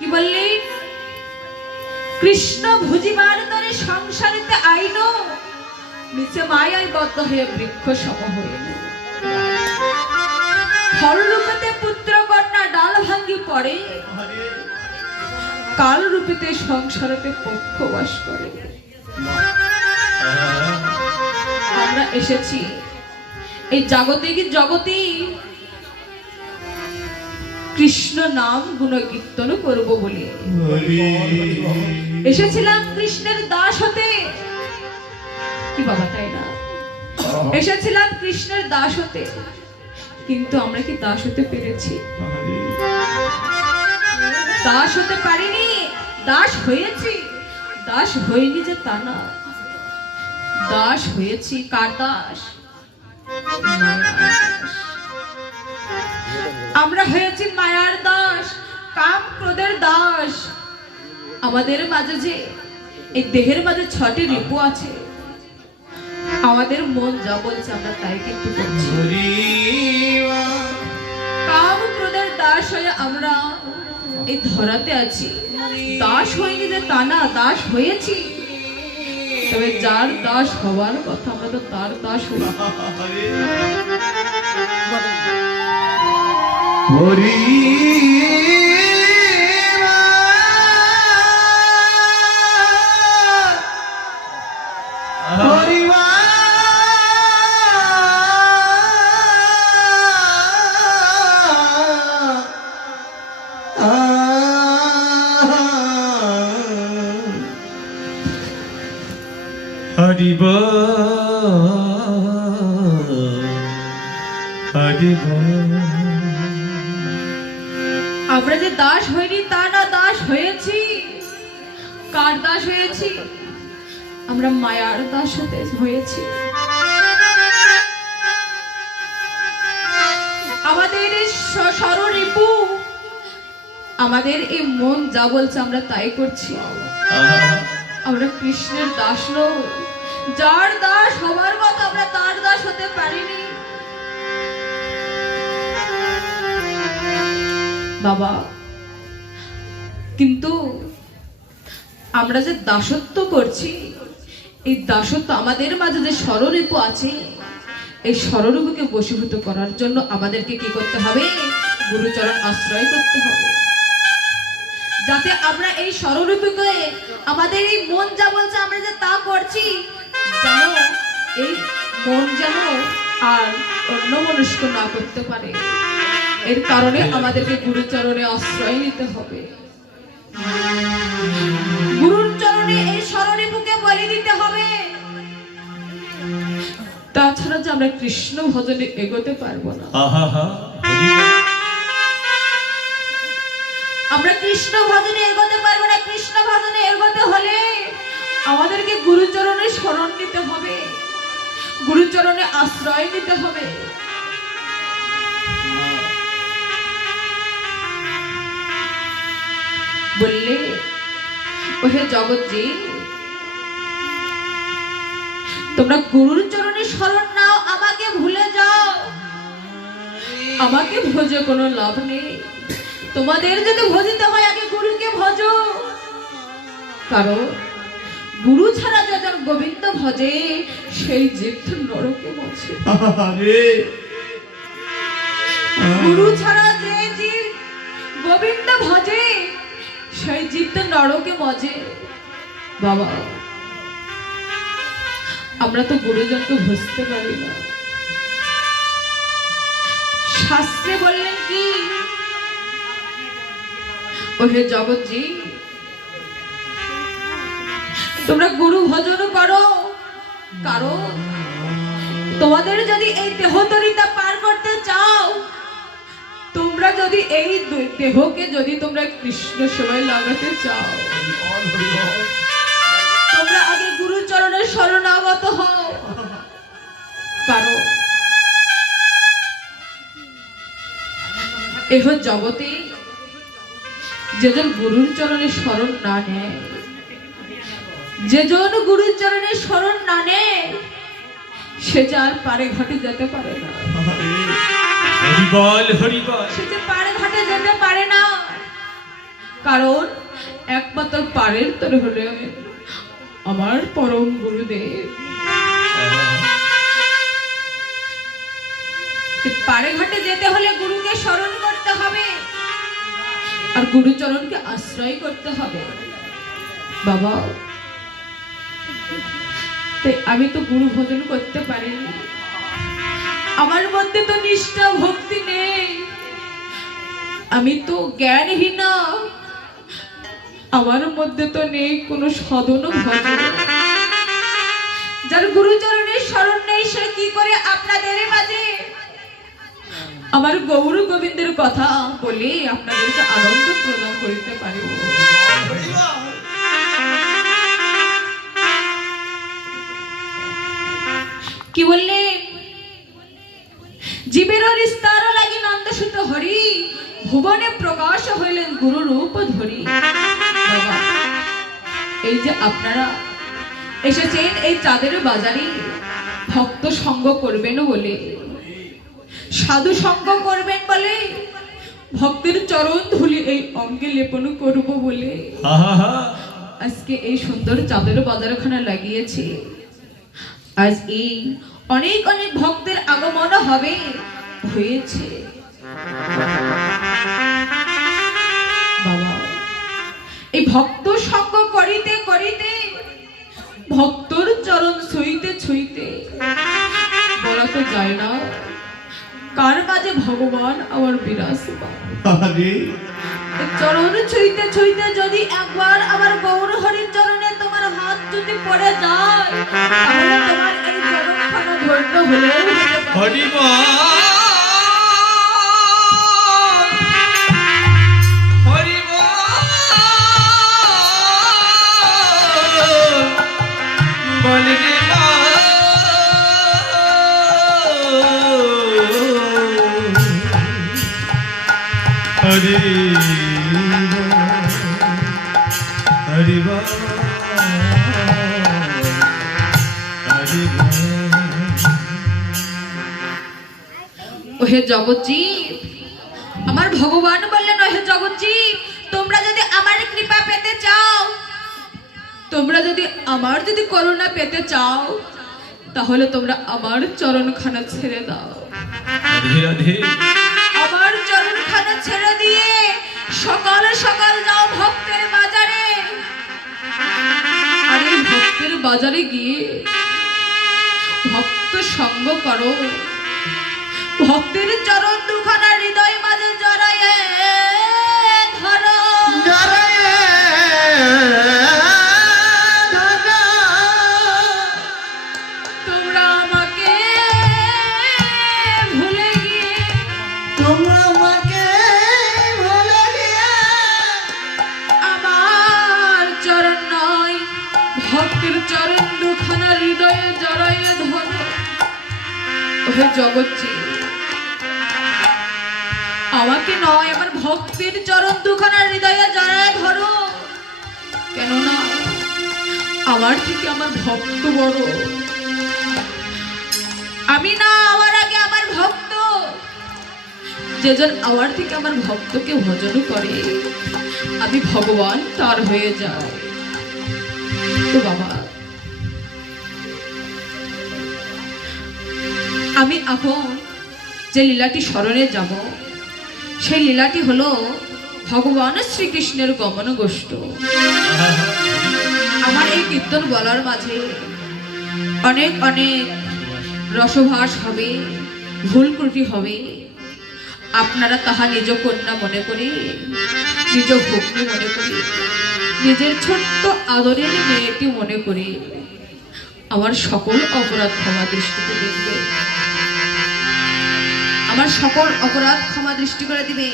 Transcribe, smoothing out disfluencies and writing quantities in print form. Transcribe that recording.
কি বললি? কৃষ্ণ ভুজিবার তরে সংসারেতে আইন, নিচে মায়ায় বদ্ধ হয়ে বৃক্ষ সম হইল। ফলরূপেতে পুত্র কন্যা ডাল ভাঙ্গি পড়ে, কাল রূপেতে সংসারেতে পক্ষ বাস করে। আমরা এসেছি এই জগতে কৃষ্ণ নাম গুণ কীর্তন করব বলে। এসেছিলাম কৃষ্ণের দাস হতে, কি বাবা তাই না? এসেছিলাম কৃষ্ণের দাস হতে, কিন্তু আমরা কি দাস হতে পেরেছি? দাস হতে পারিনি। দাস হয়েছি, দাস হইনি যে তা না। দাস হয়েছি। কার দাস? আমরা হয়েছি মায়ার দাস, কাম ক্রোধের দাস। আমাদের মাঝে যে এই দেহের মাঝে 6টি রিপু আছে, আমাদের মন যা বলছে আমরা তাই কিন্তু করছি। কাম ক্রোধের দাস হয়ে আমরা এই ধরাতে আছি। দাস হইনি যে তা না, দাস হয়েছি। তবে যার দাস হওয়ার কথা আমরা তো তার দাস হই। হরিব হরিব। আমরা যে দাস হইনি তা না, দাস হয়েছি। কার দাস হয়েছি? আমরা মায়ার দাস হয়েছি। আমাদের এই ষড়রিপু, আমাদের এই মন যা বলছে আমরা তাই করছি। আমরা কৃষ্ণের দাস নই। যার দাস হবার কথা আমরা তার দাস হতে পারিনি। বাবা, কিন্তু আমরা যে দাসত্ব করছি, এই দাসত্ব আমাদের মাঝে যে ষড়রিপু আছে, এই ষড়রিপুকে বশীভূত করার জন্য আমাদেরকে কি করতে হবে? গুরুচরণ আশ্রয় করতে হবে, যাতে আমরা এই ষড়রিপুকে, আমাদের এই মন যা বলছে আমরা যে তা করছি, যেন এই মন যেন আর অন্য মনস্ক না করতে পারে। এর কারণে আমাদেরকে গুরুচরণে আশ্রয় নিতে হবে। গুরুর চরণে এই ষড়রিপুকে বলি দিতে হবে। তাছাড়া যে আমরা কৃষ্ণ ভজনে এগোতে পারবো না। আমরা কৃষ্ণ ভজনে এগোতে পারবো না। কৃষ্ণ ভজনে এগোতে হলে আমাদেরকে গুরুচরণে শরণ নিতে হবে, গুরুচরণে আশ্রয় নিতে হবে। বললে, ওহে জগৎজি, তোমরা গুরুর চরণে শরণ নাও, আমাকে ভুলে যাও। আমাকে ভোজে কোনো লাভ নেই। তোমাদের যদি ভজিতে হয় আগে গুরুকে ভজো। কারণ গুরু ছাড়া যখন গোবিন্দ ভজে, সেই জীব নরকে মজে। গুরু ছাড়া যে জীব গোবিন্দ ভজে, সেই জীব তো নরকে মজে। বাবা, আমরা তো গুরুজনকে বুঝতে পারি না। শাস্ত্রে বললেন কি? ওহে জগৎজি, তোমরা গুরু ভজন করো। কারণ তোমাদের যদি এই দেহতরিতা পার করতে চাও, তোমরা যদি এই দেহকে যদি তোমরা কৃষ্ণ সেবায় লাগাতে চাও, তোমরা আগে গুরুচরণের শরণাগত হও। কারণ এহ জগতে যেজন গুরুর চরণে শরণ না নেয়, যেজন গুরুর চরণে শরণ না নেয়, সে যার পারে ঘাটে যেতে পারে না। হরিবল হরিবল। সে যে পারে ঘাটে যেতে পারে না। কারণ একমাত্র পারের তরে হলে আমার পরম গুরুদেব। পারে ঘাটে যেতে হলে গুরুকে স্মরণ করতে হবে আর গুরুচরণকে আশ্রয় করতে হবে। বাবা, তাই আমি তো গুরু ভজন করতে পারিনি, আমার মধ্যে তো নিষ্ঠা ভক্তি নেই, আমি তো জ্ঞানহীনা, আমার মধ্যে তো নেই কোনো সাধন ভজন। যার গুরুচরণের স্মরণ নেই সে কি করে আপনাদের মাঝে আমার গৌর গোবিন্দের কথা বলে আপনাদেরকে আনন্দ প্রদান করিতে পারিব? কি বললেন? জীবের নিস্তার লাগি নন্দসুত হরি, ভুবনে প্রকাশ হইলেন গুরু রূপ ধরি। বাবা, এই যে আপনারা এসেছেন এই চাঁদের বাজারে ভক্ত সঙ্গ করবেন বলে, সাধু সঙ্গ করবেন বলে, ভক্তের চরণ ধুলি এই অঙ্গে লেপন করব বলে আজকে এই সুন্দর চাঁদের বাজারখানা লাগিয়েছি। আজ এই অনেক অনেক ভক্তের আগমন হবে হয়েছে। বাবা, এই ভক্ত সঙ্গ করিতে করিতে, ভক্তর চরণ ছুঁইতে ছুঁইতে বলা তো যায় না কার মাঝে ভগবান আমার বিরাজমান। চরণ ছুঁইতে ছুঁইতে যদি একবার আমার গৌর হরির চরণে তোমার হাত যদি পড়ে যায়, তাহলে তোমার এই চরণখানা ধৈর্য হলে হরি হরি ওহে জগৎজীব, আমার ভগবান বললেন, ওহে জগৎজীব, তোমরা যদি আমার কৃপা পেতে চাও, তোমরা যদি আমার যদি করুণা পেতে চাও, তাহলে তোমরা আমার চরণখানা ছেড়ে দাও। আমার চরণখানা ছেড়ে দিয়ে সকাল সকাল যাও ভক্তের বাজারে, আর এই ভক্তের বাজারে গিয়ে ভক্ত সঙ্গ করো, ভক্তের চরণ দুখানা হৃদয় মাঝে জড়ায়ে ধরো। তোমরা আমাকে ভুলে গিয়ে, আমার চরণ নয় ভক্তের চরণ দুখানা হৃদয়ে জড়ায়ে ধরো। ওহে জগৎজীব, আমাকে নয় আমার ভক্তের চরণ দুখানা হৃদয়ে জড়ায়ে ধরো, কেননা আমার থেকে আমার ভক্ত বড়। আমি না, আমার আগে আমার ভক্ত। যেজন আমার থেকে আমার ভক্তকে ভজন করে, আমি ভগবান তার হয়ে যাই। তো বাবা, আমি এখন যে লীলাটি স্মরণে যাব, সেই লীলাটি হলো ভগবান শ্রীকৃষ্ণের গমন গোষ্ঠ। আমার এই কীর্তন বলার মাঝে অনেক অনেক রসভাস হবে, ভুল ত্রুটি হবে, আপনারা তাহা নিজ কন্যা মনে করে, নিজ ভগ্নী মনে করে, নিজের ছোট্ট আদরের মেয়েটি মনে করে আমার সকল অপরাধ ক্ষমা দৃষ্টিতে দেখবে, আমার সকল অপরাধ ক্ষমা দৃষ্টি করে দিবে।